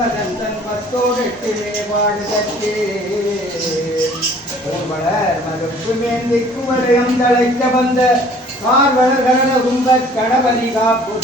மன்னவதந்தன் பத்தோடெட்டிலே பாடுதற்கே ஊர்வலர் மறுப்பு மேந்தி குவரையம் தழைக்க வந்த கார்வலர் கரண கும்ப கணபதி காப்பு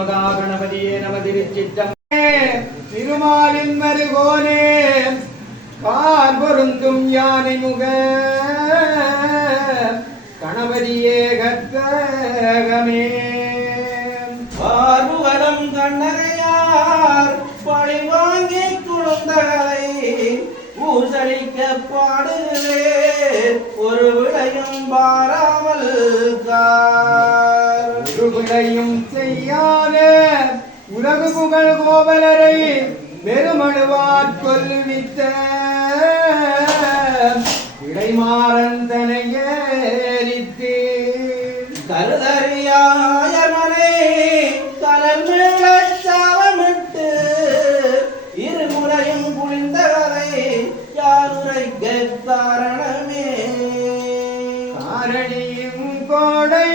மகா கணபதியே நம திருச்சிற்றம். திருமாலின் மருகோனே கார் பொருந்தும் யானை முக கணபதியே கத்தகமே. பார்வலம் கண்ணகையார் பழி வாங்கி குழந்தை ஊசலிக்க பாடுகளே ஒரு விடையும் பாராமல் ஒரு விடையும் செய்யாத உலகு புகழ் கோவலரை பெருமழுவாற் கொல்லுவித்த இடைமாறன் தனையேரித்து கருதறியாயமனை கலல் மேலச் சாவமிட்டு இருமுறையும் குளிந்தவரை யாருரைக்க காரணமே காரணியும் கோடை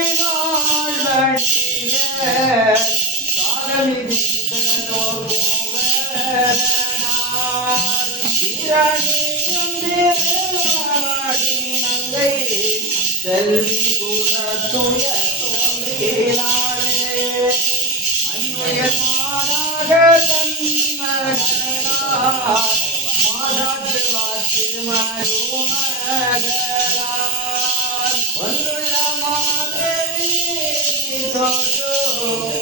செல்வி குலத்துய தோன்றினாரே மன்மயமானாக மாதாற்று வாற்று மருமகளார் வந்துள்ள மாதிரி தோற்று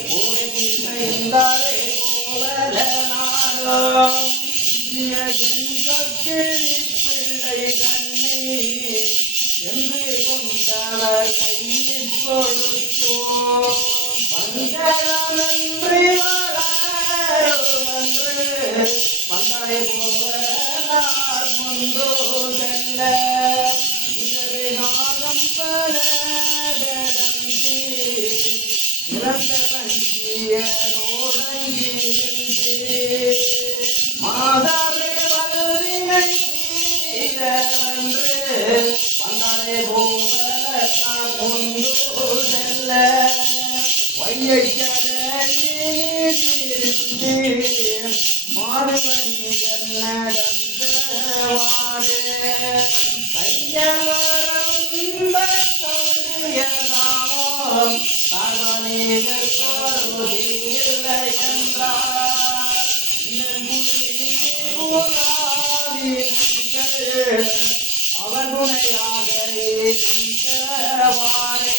பூமிக்கு செய்தாரே கோவலனாரோ பிள்ளை கண்ணை என்று கொண்டவர் கையில் கொடுத்தோ பஞ்சரமன்றி வளருமன்று பந்தரை போவனார் முந்தோ செல்ல நாதம் பலகடந்தி இறந்த வஞ்சியரோடங்கிருந்து மாதரை வல்வினை தீரவன்று பந்தரை போவனார் முந்தோ செல்ல வையக்கரையிலிருந்து மாறுமணிகள் நடந்தவாறு கையவரம் தோன்றியதாமோ தகவனீர்கள் பொருதில்லை என்றார் அவர் துணையாக இருந்தவாறு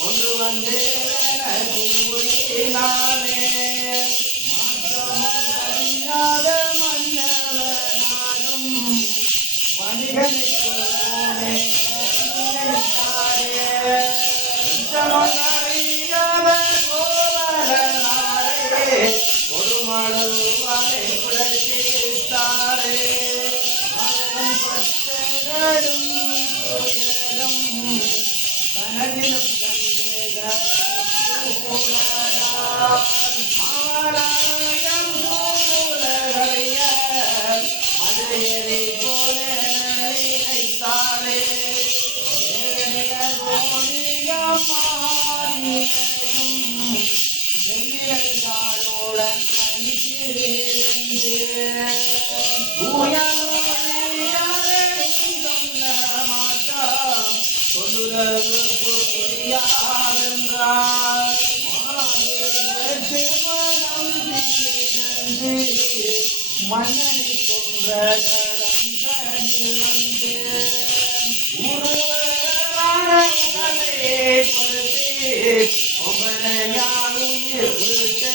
ஒன்று வந்தே கூறினானே மாற்றமில்லாத மன்னவனாகும் வணிகனை கொள்வோமே கோவலனாரே ஒரு மழுவாலை பிழைத்தாரே கனவிலும் கண்டேகம் மதுரையரை போல நினைத்தாரே நெல்லியல்களுடன் தூயமொழி மன்னனை கொன்ற கடந்தனில் வந்து உருவான உடலை பொருத்தி உங்களையால் உயிர் விட்டு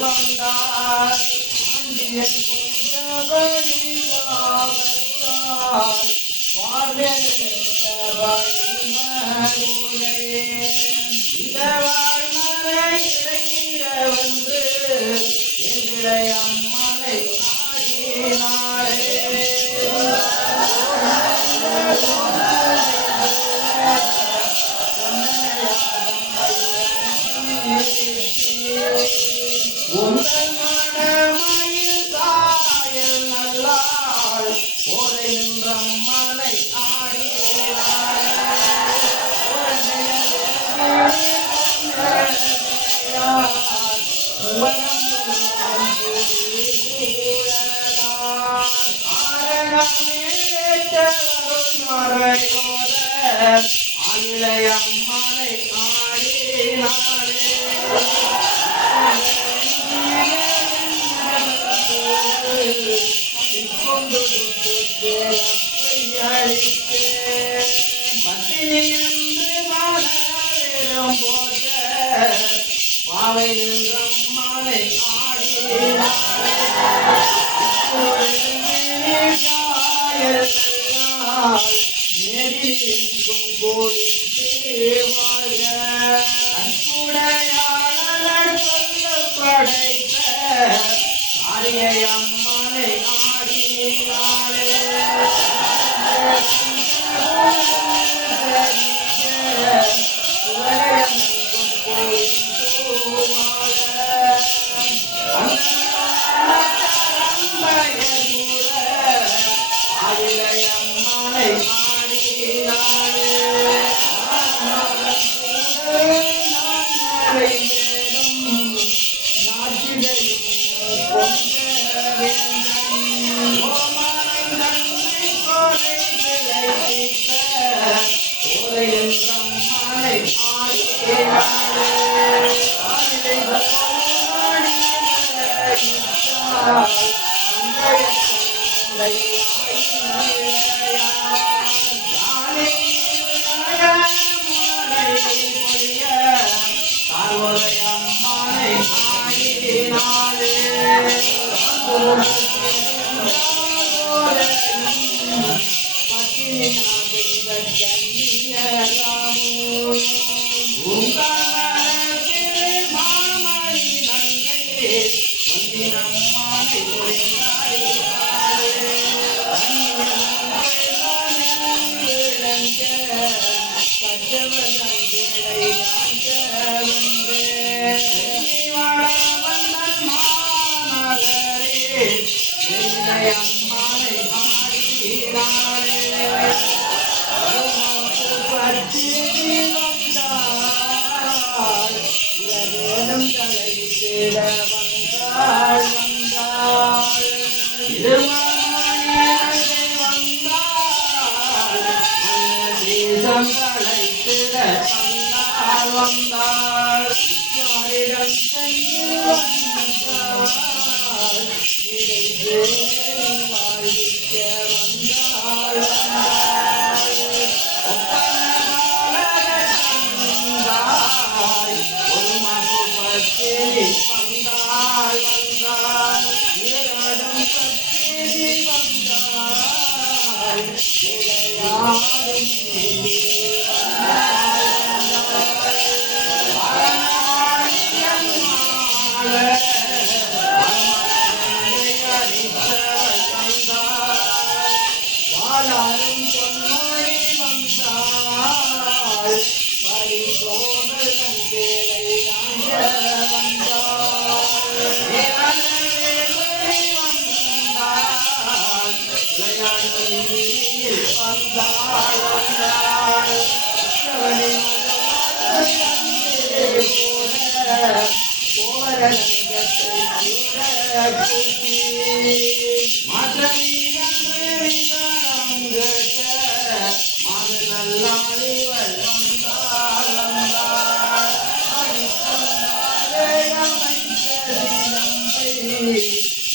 கொண்டாய் ஆண்டியன் கொண்டபடி காவத்தால் வாழ்வென்ற வழிமருளையே இந்த வாழ்மறை இறையிறவென்று எங்களை அம்மனை ஆடினாரே உங்கள் மனமயில் சாயல் நல்லாள் ஓரை நின்ற அம்மனை ஆயிலை அம்மனை ஆடினாரே பாவை நின்ற அம்மனை எங்கும் கோயில் வாழ்க அன்புடையாளர் சொல்ல படைத்த காரியை அம்மனை ஆடினாளே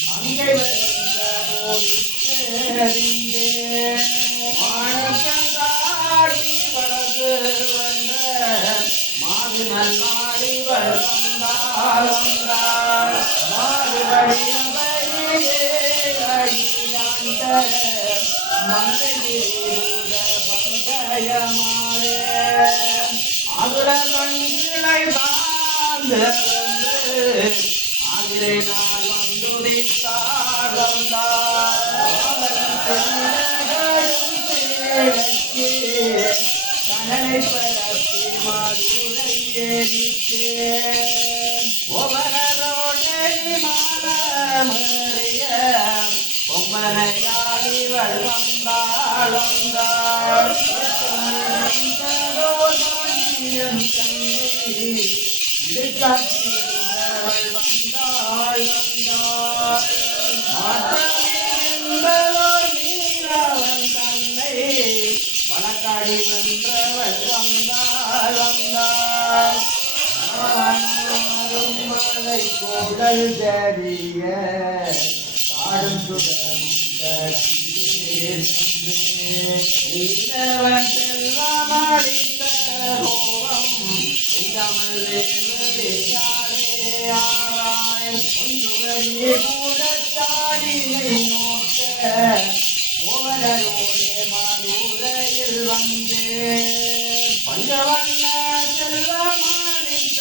அங்கே வருந்த பங்கயமாலே அதுல கண்களை தாழ்ந்து அதிலே நான் வந்துதித்தார் கணனை பரப்பி மதுரை ஏறித்தேன் ஒவ்வொரோடே மானமறிய பொம்மனையாளிவள் வந்தாள் நீரவன் தன்னை வழக்காடி வென்றவள் வந்தாள் மலை கோடல் தெரிய காடும் நீரவன் செல்வமளித்த கோவம் ஒன்றுவரியே கூடத்தாடினை நோக்க கோவலரோடே மதுரையில் வந்து பஞ்சவண்ண செல்வமளித்த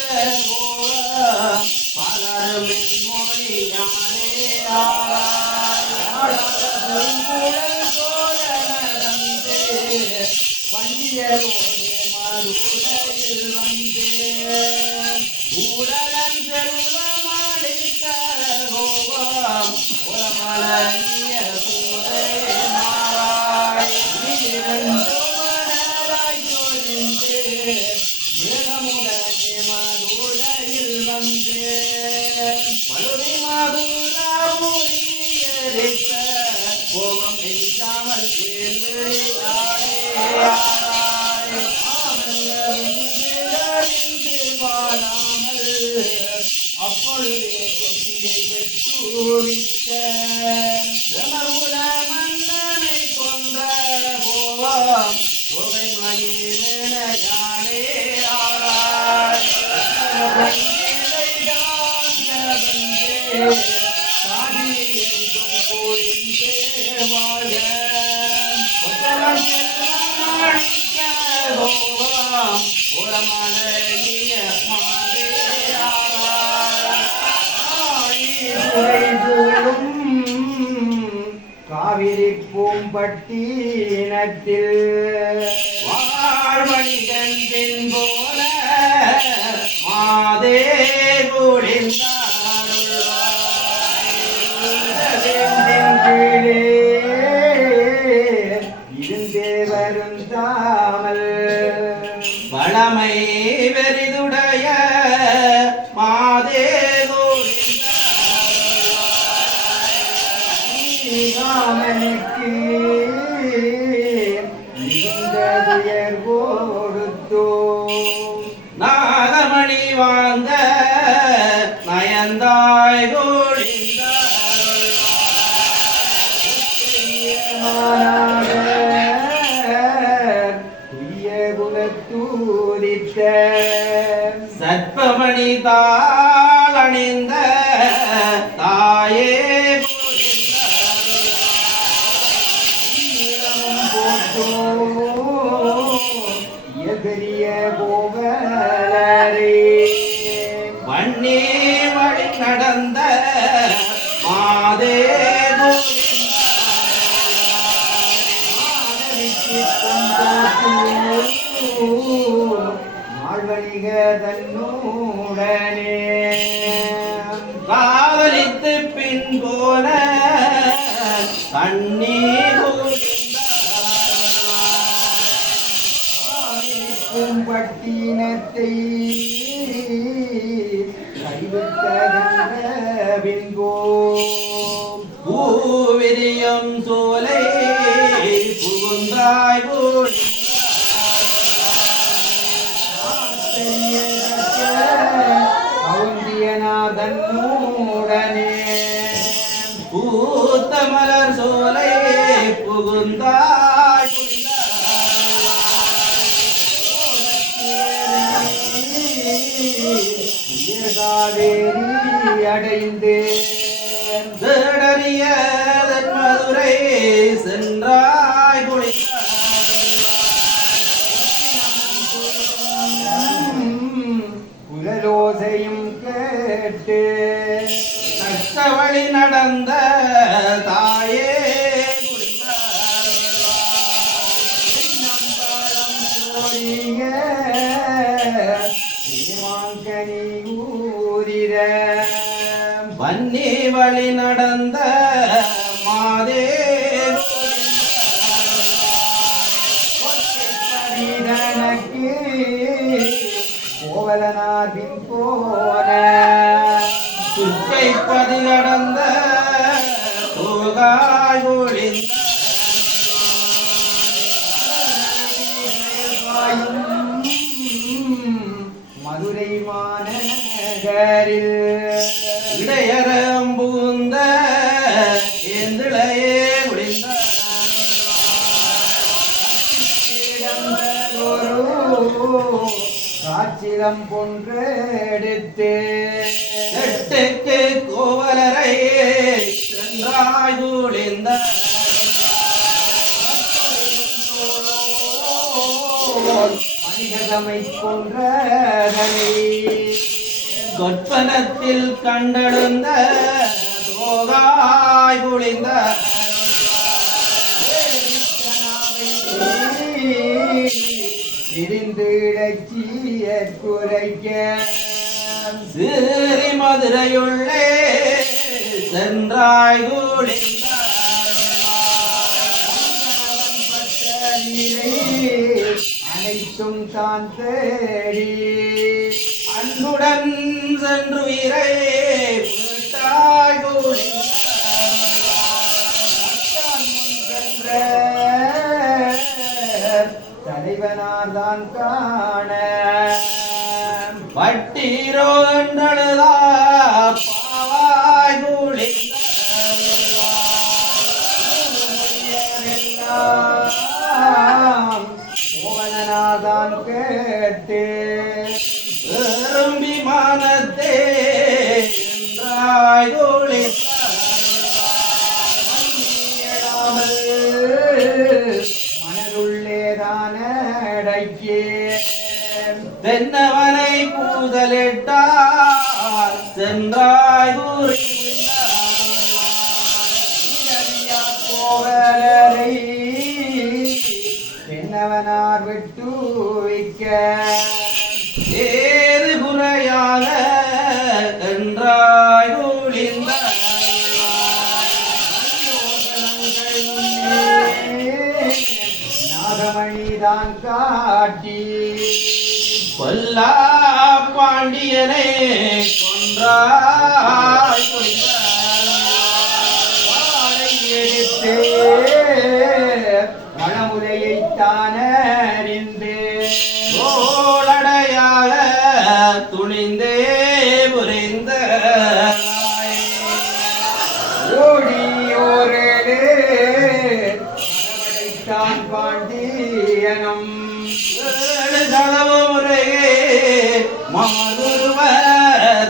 கோவம் பலரும் மொழியானே ஆராய் சோழ நடந்தே வண்டியரோடே மதுரையில் வந்து ஊடலன் செல்வமளித்த கோவம் உலமலங்கிய சூரே மாறாய் மணராய் சொரிந்து வேகமுடனே மதுரையில் வந்து வலுதி மதுராபுரியரித்த கோபம் நெஞ்சாமல் கேள்வி ஆராய் வாழாமல் அப்பொழுதே கெட்டியை வெட்டுவித்த மன்னனை கொன்ற கோவம் தொகை மயிலே ஆராய் சாதியும் பொழிந்தே வாழ காவிரி பூம்பட்டினத்தில் வாழ்வணிகன் போல மாதே இருந்தே வருந்தாமல் வளமை வெறிதுடைய மாதே ராமனுக்கு மிகுந்த துயர் கொடுத்தோ நாகமணி வாங்க நயந்தாய் துய்ய குலத்தூரித்த சற்பமணி தாளணிந்த தாயே பெரிய கோவலரே வன்னி வழி நடந்த மாதே மாழ்வணிக தன்னூடனே காதலித்து பின் போன தண்ணீர் பூம்பட்டினத்தை கைவிட்டதென்ற பின்போ பூவிரியம் சோலை புகுந்தாய் கவுந்தியநாதன்னூடனே பூத்த மலர் சோலை புகுந்தாய் காவேரி அடைந்து தேடறிய மதுரை சென்றாய் குழலோசையும் கேட்டு கஷ்டவழி நடந்த தாயே வன்னி வழி நடந்த மாதே கோவலனாதின் போன சுற்றை பதி கடந்த தோகாய் ஒளிந்த மதுரை மாநகரில் இடையரம்பூந்த எந்திளையே ஒளிந்த காச்சிரம் கொன்றெடுத்து எட்டுக்கு கோவலரை சென்றாய் ஒளிந்த மனிதமை கொன்றதனை கொற்பனத்தில் கண்டெழுந்த தோகாய் ஒளிந்த திரிந்து இலக்கிய குறைக்க சிறி மதுரையுள்ளே சென்றாய் ஒளிந்த அனைத்தும் தான் தேடி அன்புடன் சென்று உயிரை மீட்டாய் தலைவனார் தான் காண பட்டீரோ என்றழுதா பாவாய் கோவலனாதான் கேட்டு பெரும் விமானத்தே என்றாய் மனதுள்ளேதான் அடக்கி தென்னவனை பூதலிட்டார் சென்றாய் கோவலரை என்னவனார் விட்டு வைக்க ஏது குறையாக என்றாய் ஒளிந்த நாகமணிதான் காட்டி கொல்லா பாண்டியனை கொன்றாய் எடுத்து மணமுலையைத்தான் அறிந்து தோளடையாக துணிந்தே புரிந்த ஓடியோரே தான் பாண்டியனும் களவு முறையே மாதுருவ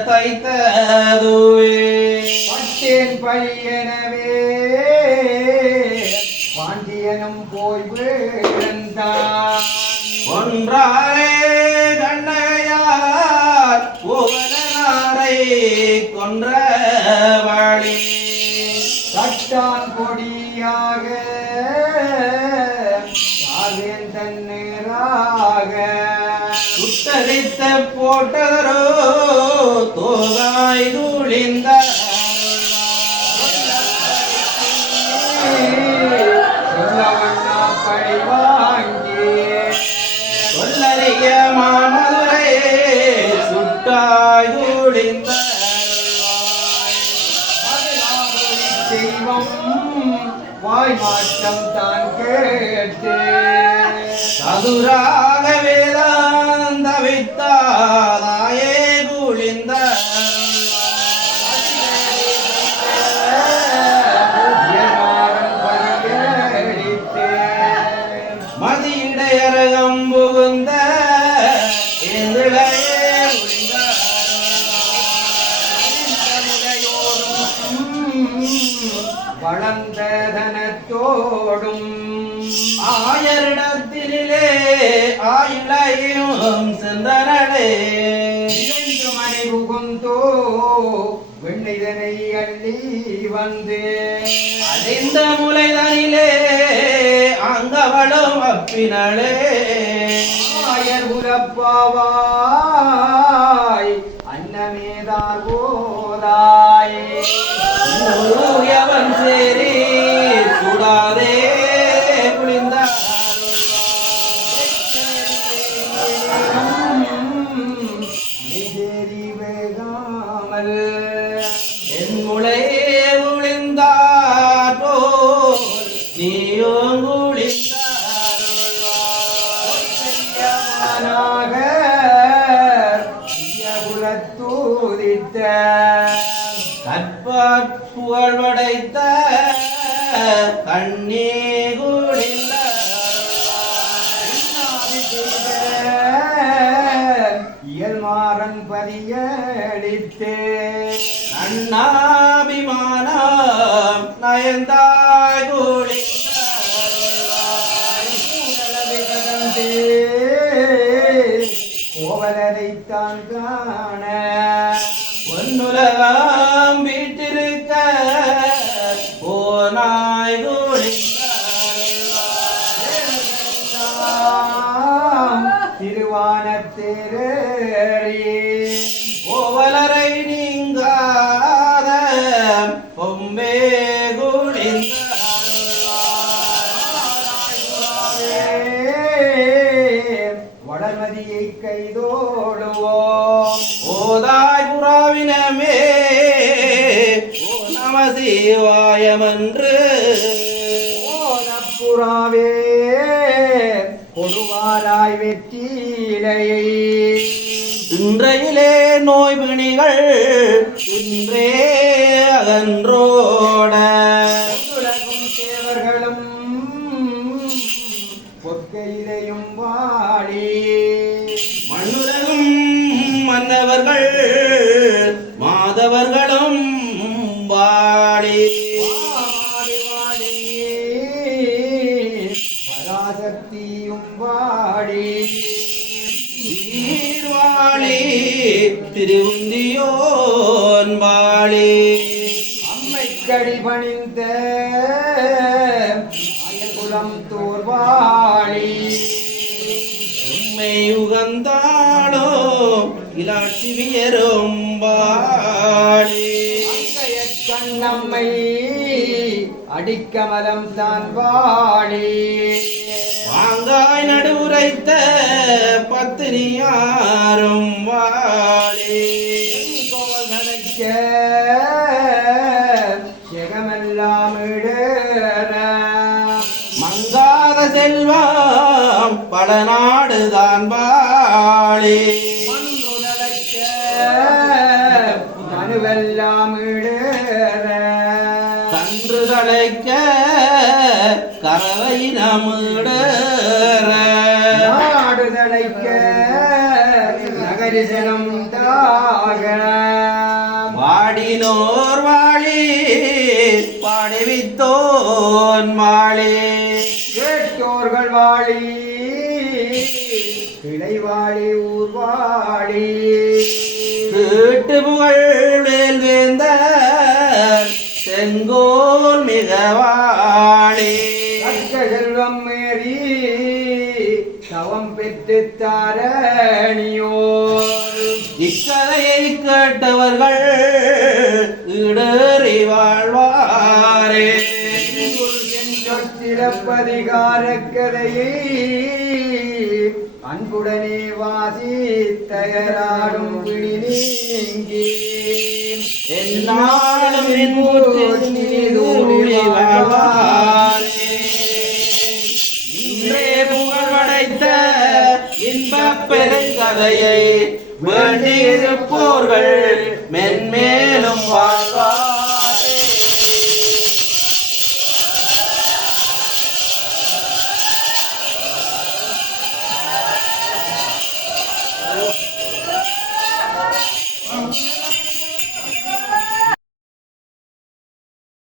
தைத்ததுவே பட்டேன் பழியனவே பாண்டியனும் போய் விழுந்தான் கொன்றாரே கண்ணையார் புகழனாரை கொன்றவழி தட்டான் கொடியாக சாவேன் தன்னேராக சுட்டரித்த போட்டதரோ தோகாய் துளிந்த சொல்லவண்ணா பழி வாங்கி சொல்லறிய மாமதுரை சுட்டாய் துளிந்த தெய்வம் வாய் மாற்றம் தான் கேட்டு சதுராக வேதாந்த வித்தாதாயே குளிந்த மதியிடையரகம் புகுந்த எந்திழையே குளிந்த ஆயரிடத்திலே ஆயுளையும் சென்றனளே இரண்டு மனை புகுந்தோ வெண்ணிதனை அள்ளி வந்து அடைந்த முளைதனிலே அங்கவளும் அப்பினளே ஆயர் புலப்பாவாய் அன்னமேதார் போதாயே எவன் சேரி சுடாதே குளிந்தார் நிஜேரி வேகாமல் என் முளையே குளிந்தார் போல் நீயும் குளிந்தார் குலத்தூதித்த கற்பற் புகழ் படைத்த கண்ணே இயல்மாறன் பதியளித்து நன்னாபிமானம் நயந்தாய் கோவலரைத்தான் காண பொன்னுலகம் வீட்டிருக்க போனாய் திருவானத்தேரே கோவலரை நீங்காத பொம்மே வளர்மதியை கைதோடுவோம் ஓதாய் புறாவினமே ஓ நம சிவாயமன்று ஓனப்புறாவே கொடுவாராய் வெற்றிலையை இன்றையிலே நோய் பிணிகள் இன்றே அகன்றோட உலகும் தேவர்களும் பொற்கையிலையும் வாடி மண்ணுலகும் மன்னவர்கள் மாதவர்களும் வாடி வாடி வாடி பராசக்தியும் வாடி சீர்வாழி திருவுந்தியோன் வாழி அம்மைக்கடி பணிந்த அயகுலம் தோர்வாளி உம்மை உகந்தாளோ இலாட்சி வியரும் வாழி அங்கையற் கண்ணம்மை அடிக்கமலம் தான் வாழி வாங்காய் நடுவுரைத்த பத்தினியாரும் வாழி கோல் நடைக்க ஜெகமெல்லாம் இடர மங்காத செல்வம் பல நாடுதான் வாழி மன்று நடைக்க மனுவெல்லாம் இடர கன்று தழைக்க கறவை நம்மிடற நாடு தடைக்க நகரிசனம் தாக வாடினோர் வாழி பாடிவித்தோன் மாளி கேட்டோர்கள் வாழி கிளைவாழி ஊர் வாழி கேட்டு புகழ் வேல் வேந்த செங்கோல் மிக வாழி தக்க செல்வம் மேறி தவம் பெற்று தாரணியோர் இக்கதையை கேட்டவர்கள் இடறி வாழ்வாரே சிலப்பதிகார கதையை அன்புடனே வாசித்தயராடும் பிடி நீங்கி என்னாலும் என் மூற்றில் நீடூழி வாழ்வாரே. இன்றே புகழ் படைத்த இன்பப் பெருங்கதையை வேண்டியிருப்போர்கள்